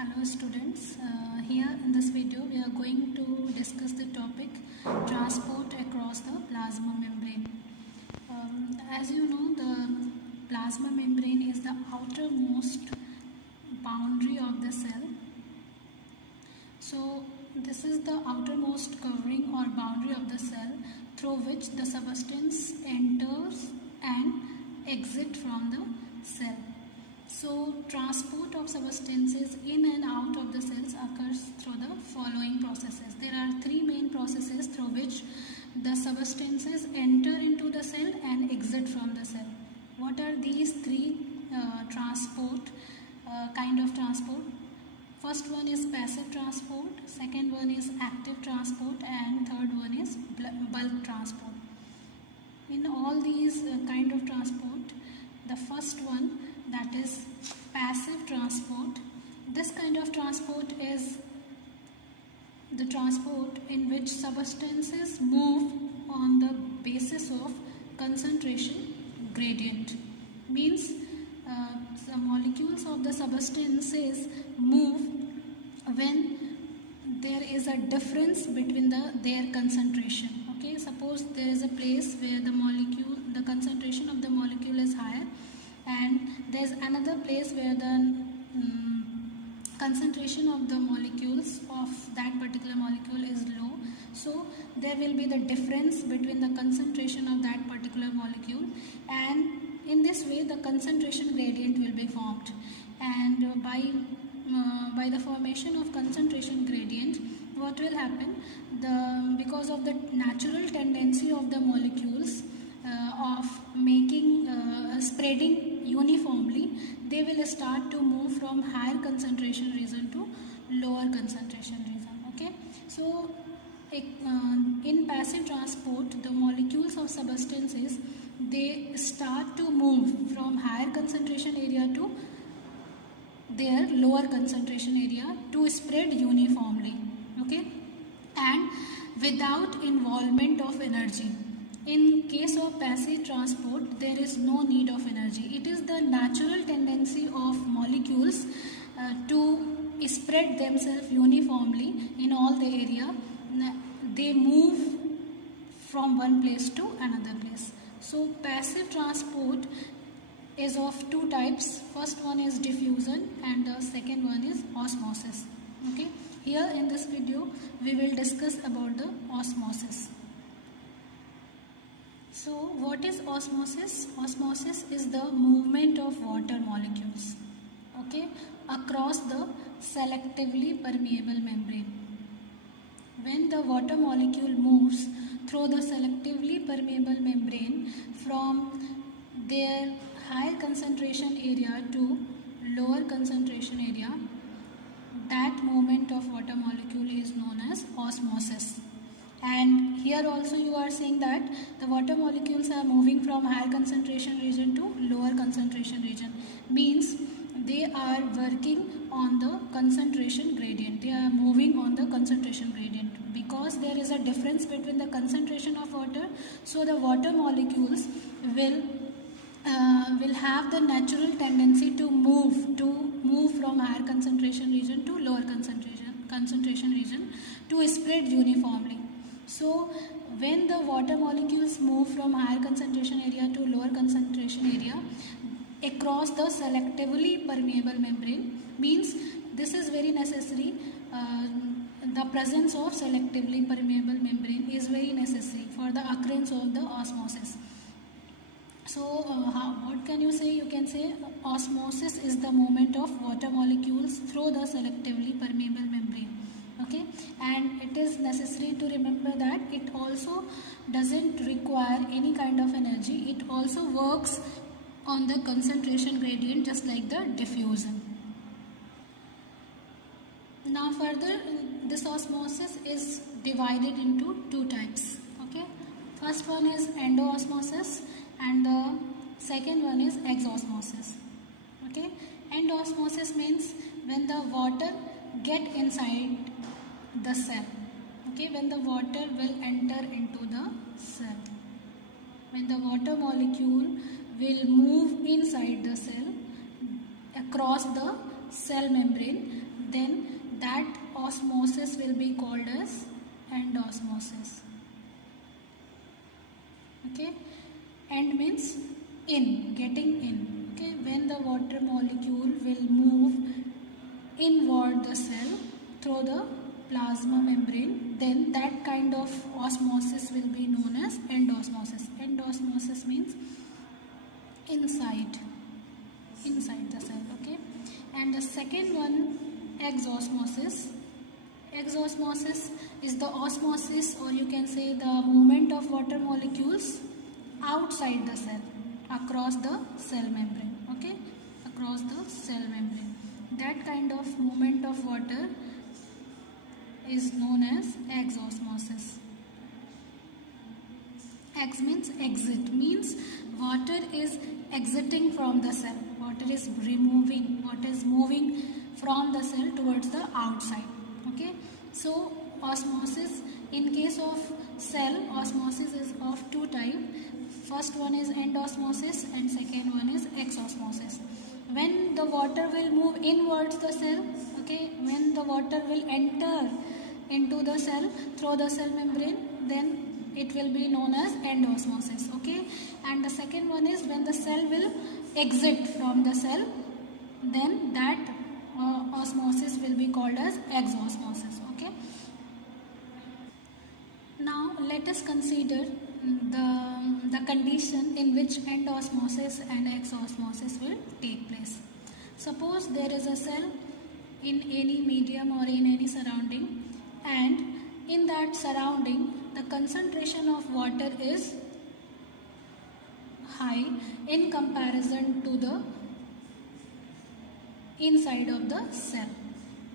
Hello students, here in this video we are going to discuss the topic transport across the plasma membrane. As you know, the plasma membrane is the outermost boundary of the cell. So this is the outermost covering or boundary of the cell through which the substance enters and exits from the cell. So transport of substances in and out of the cells occurs through the following processes. There are three main processes through which the substances enter into the cell and exit from the cell. What are these three kind of transport? First one is passive transport, second one is active transport, and third one is bulk transport. In all these kind of transport, the first one, that is passive transport. This kind of transport is the transport in which substances move on the basis of concentration gradient. Means the molecules of the substances move when there is a difference between their concentration. Okay, suppose there is a place where the concentration of the molecule is higher, and there's another place where the concentration of the molecules of that particular molecule is low. So there will be the difference between the concentration of that particular molecule, and in this way the concentration gradient will be formed. And by the formation of concentration gradient, what will happen? Because of the natural tendency of the molecules of spreading uniformly, they will start to move from higher concentration region to lower concentration region. Okay, so in passive transport, the molecules of substances, they start to move from higher concentration area to their lower concentration area to spread uniformly. Okay, and without involvement of energy. In case of passive transport, there is no need of energy. It is the natural tendency of molecules to spread themselves uniformly in all the area. They move from one place to another place. So passive transport is of two types. First one is diffusion and the second one is osmosis. Okay, here in this video we will discuss about the osmosis. So what is osmosis? Osmosis is the movement of water molecules, okay, across the selectively permeable membrane. When the water molecule moves through the selectively permeable membrane from their higher concentration area to lower concentration area, that movement of water molecule is known as osmosis. And here also you are seeing that the water molecules are moving from higher concentration region to lower concentration region. Means they are working on the concentration gradient. They are moving on the concentration gradient. Because there is a difference between the concentration of water, so the water molecules will have the natural tendency to move from higher concentration region to lower concentration region to spread uniformly. So when the water molecules move from higher concentration area to lower concentration area across the selectively permeable membrane, means this is very necessary. The presence of selectively permeable membrane is very necessary for the occurrence of the osmosis. So what can you say? You can say osmosis is the movement of water molecules through the selectively permeable membrane. Okay, and it is necessary to remember that it also doesn't require any kind of energy. It also works on the concentration gradient just like the diffusion. Now further, this osmosis is divided into two types. Okay, first one is endoosmosis and the second one is exosmosis. Okay, endoosmosis means when the water get inside the cell. Okay, when the water will enter into the cell, when the water molecule will move inside the cell across the cell membrane, then that osmosis will be called as endosmosis. Okay, end means in, getting in. Okay, when the water molecule will move inward the cell through the plasma membrane, then that kind of osmosis will be known as endosmosis. Endosmosis means inside the cell. Okay, and the second one, exosmosis. Exosmosis is the osmosis, or you can say the movement of water molecules outside the cell across the cell membrane. Okay, across the cell membrane, that kind of movement of water is known as exosmosis. Ex means exit, means water is exiting from the cell, water is moving from the cell towards the outside. Okay, so osmosis, in case of cell, osmosis is of two types. First one is endosmosis and second one is exosmosis. When the water will move inwards the cell, okay, when the water will enter into the cell through the cell membrane, then it will be known as endosmosis. Okay, and the second one is when the cell will exit from the cell, then that osmosis will be called as exosmosis. Okay, now let us consider the condition in which endosmosis and exosmosis will take place. Suppose there is a cell in any medium or in any surrounding, and in that surrounding the concentration of water is high in comparison to the inside of the cell.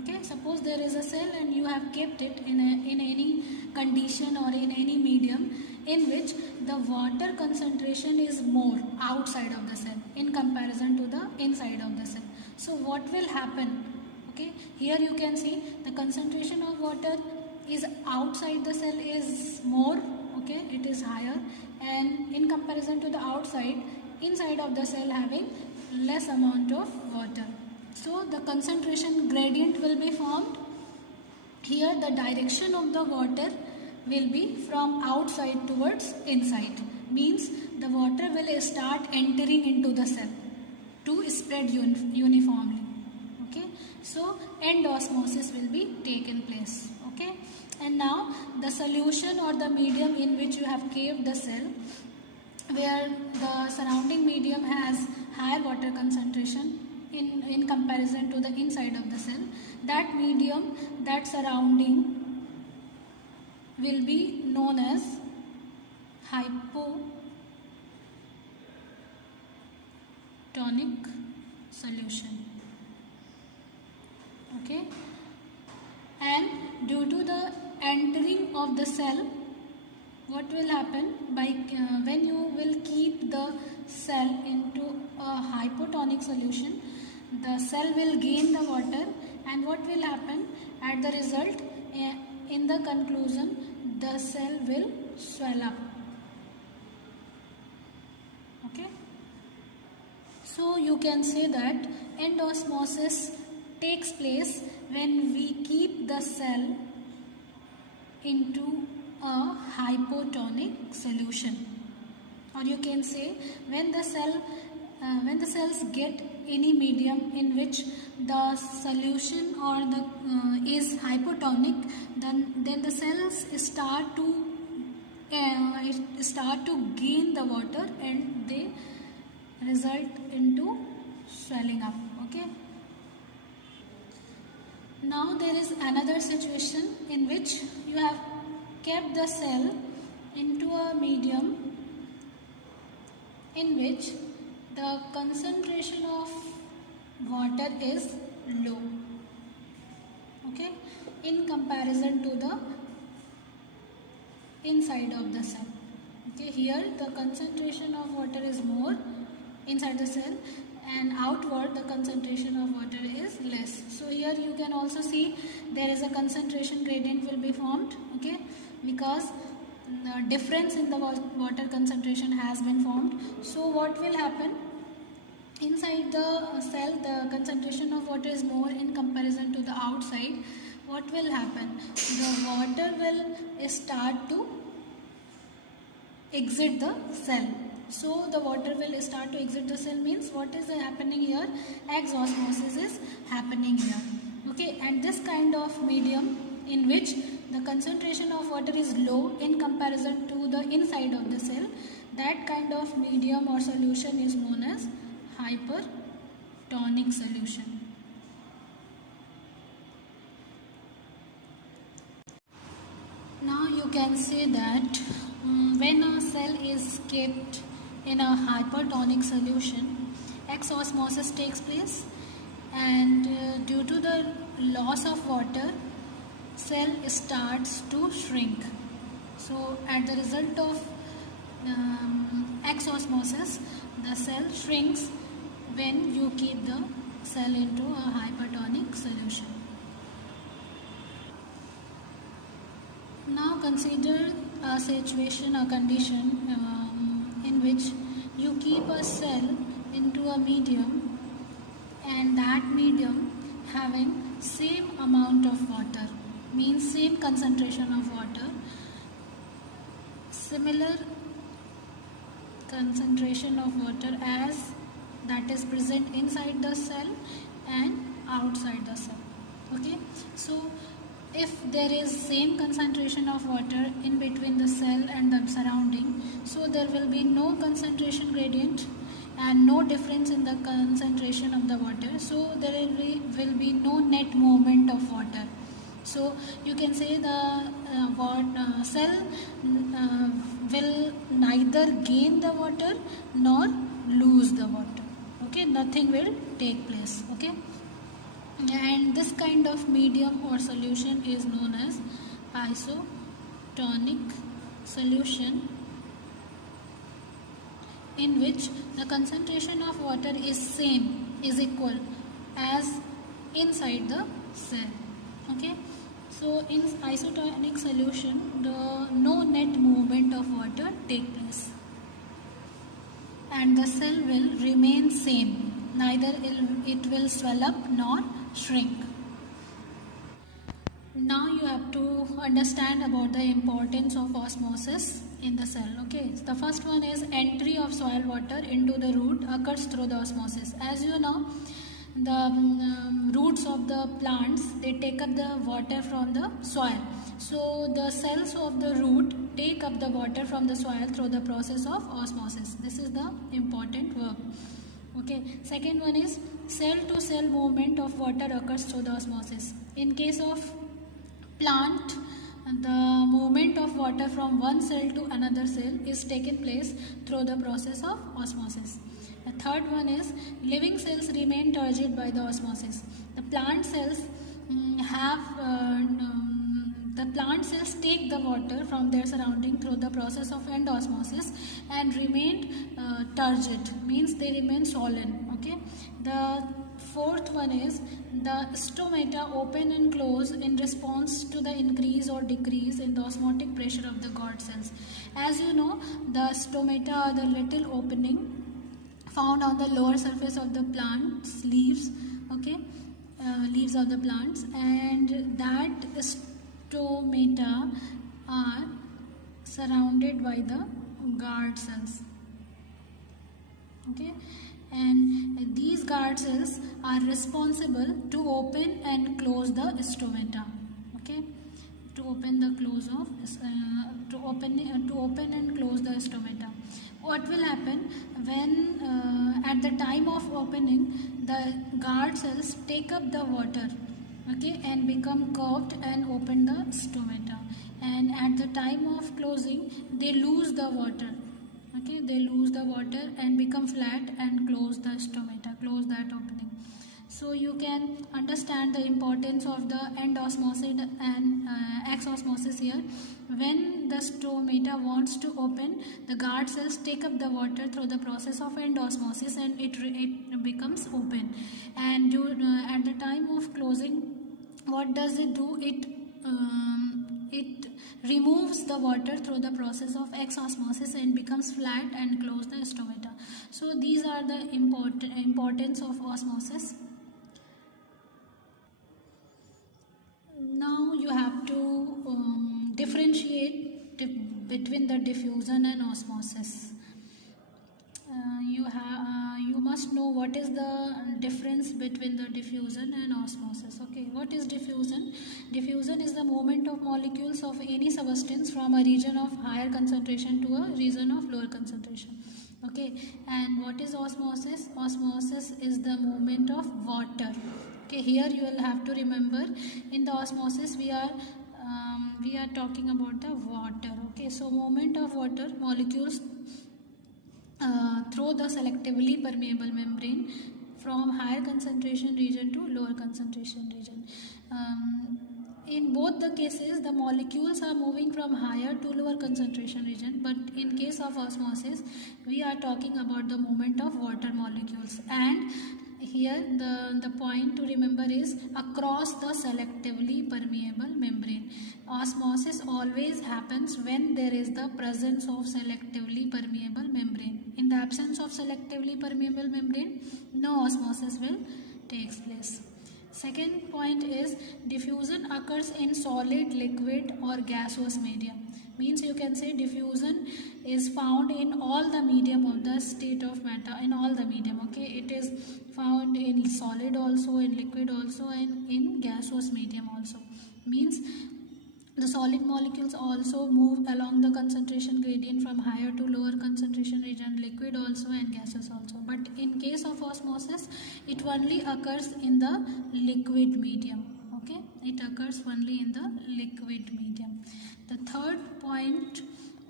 Okay, suppose there is a cell and you have kept it in any condition or in any medium in which the water concentration is more outside of the cell in comparison to the inside of the cell. So what will happen? Okay, here you can see the concentration of water is outside the cell is more. Okay, it is higher, and in comparison to the outside, inside of the cell having less amount of water. So the concentration gradient will be formed. Here the direction of the water will be from outside towards inside, means the water will start entering into the cell to spread uniformly. Okay, so endosmosis will be taken place. Okay, and now the solution or the medium in which you have kept the cell, where the surrounding medium has higher water concentration in comparison to the inside of the cell, that medium, that surrounding will be known as hypotonic solution. Okay, and due to the entering of the cell, what will happen by when you will keep the cell into a hypotonic solution, the cell will gain the water, and what will happen at the result, in the conclusion, the cell will swell up. Okay, so you can say that endosmosis takes place when we keep the cell into a hypotonic solution, or you can say when the cells get any medium in which the solution or the is hypotonic, then the cells start to gain the water and they result into swelling up. Okay, now there is another situation in which you have kept the cell into a medium in which the concentration of water is low. Okay, in comparison to the inside of the cell. Okay, here the concentration of water is more inside the cell, and outward the concentration of water is less. So here you can also see there is a concentration gradient will be formed. Okay, because the difference in the water concentration has been formed. So what will happen? inside the cell the concentration of water is more in comparison to the outside, what will happen? The water will start to exit the cell. So the water will start to exit the cell means what is happening here? Exosmosis is happening here. Okay, and this kind of medium in which the concentration of water is low in comparison to the inside of the cell, that kind of medium or solution is known as hypertonic solution. Now you can say that when a cell is kept in a hypertonic solution, exosmosis takes place, and due to the loss of water, cell starts to shrink. So at the result of exosmosis, the cell shrinks when you keep the cell into a hypertonic solution. Now consider a situation or condition in which you keep a cell into a medium and that medium having same amount of water, means same concentration of water, similar concentration of water as that is present inside the cell and outside the cell. Okay, so if there is same concentration of water in between the cell and the surrounding, so there will be no concentration gradient and no difference in the concentration of the water, so there will be no net movement of water. So you can say the cell will neither gain the water nor lose the water. Okay, nothing will take place. Okay, and this kind of medium or solution is known as isotonic solution, in which the concentration of water is equal as inside the cell. Okay, so in isotonic solution no net movement of water take place and the cell will remain same, neither it will swell up nor shrink. Now you have to understand about the importance of osmosis in the cell. Okay, the first one is entry of soil water into the root occurs through the osmosis. As you know, the roots of the plants, they take up the water from the soil. So the cells of the root take up the water from the soil through the process of osmosis. This is the important verb. Okay, second one is cell to cell movement of water occurs through the osmosis. In case of plant, the movement of water from one cell to another cell is taken place through the process of osmosis. The third one is living cells remain turgid by the osmosis. The plant cells the plant cells take the water from their surrounding through the process of endosmosis and remain turgid, means they remain swollen. Okay, the fourth one is the stomata open and close in response to the increase or decrease in the osmotic pressure of the God cells. As you know, the stomata are the little opening found on the lower surface of the plant's leaves. Okay, leaves of the plants, and that stomata are surrounded by the guard cells. Okay, and these guard cells are responsible to open and close the stomata. Okay, to open and close the stomata. What will happen when at the time of opening, the guard cells take up the water, okay, and become curved and open the stomata, and at the time of closing they lose the water. Okay, they lose the water and become flat and close the stomata, close that opening. So you can understand the importance of the endosmosis and exosmosis here. When the stomata wants to open, the guard cells take up the water through the process of endosmosis and it becomes open. And at the time of closing, what does it do? It removes the water through the process of exosmosis and becomes flat and close the stomata. So these are the importance of osmosis. Now you have to differentiate between the diffusion and osmosis. You must know what is the difference between the diffusion and osmosis. Okay, what is diffusion? Diffusion is the movement of molecules of any substance from a region of higher concentration to a region of lower concentration. Okay, and what is osmosis? Osmosis is the movement of water. Okay, here you will have to remember, in the osmosis we are talking about the water. Okay, so movement of water molecules through the selectively permeable membrane from higher concentration region to lower concentration region. In both the cases, the molecules are moving from higher to lower concentration region, but in case of osmosis, we are talking about the movement of water molecules. And here the point to remember is across the selectively permeable membrane. Osmosis always happens when there is the presence of selectively permeable membrane. In the absence of selectively permeable membrane, no osmosis will take place. Second point is diffusion occurs in solid, liquid or gaseous medium. Means you can say diffusion is found in all the medium of the state of matter, in all the medium. Okay, it is found in solid also, in liquid also, and in gaseous medium also. Means the solid molecules also move along the concentration gradient from higher to lower concentration region, liquid also and gases also. But in case of osmosis, it only occurs in the liquid medium. Okay, it occurs only in the liquid medium. The third point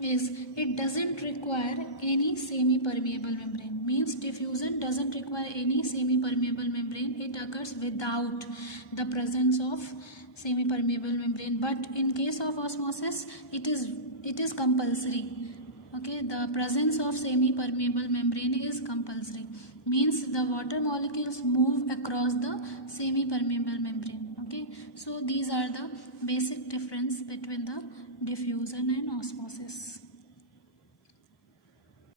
is it doesn't require any semi-permeable membrane. Means diffusion doesn't require any semi-permeable membrane. It occurs without the presence of semi-permeable membrane. But in case of osmosis, it is compulsory. Okay, the presence of semi-permeable membrane is compulsory. Means the water molecules move across the semi-permeable membrane. Okay, so these are the basic difference between the diffusion and osmosis.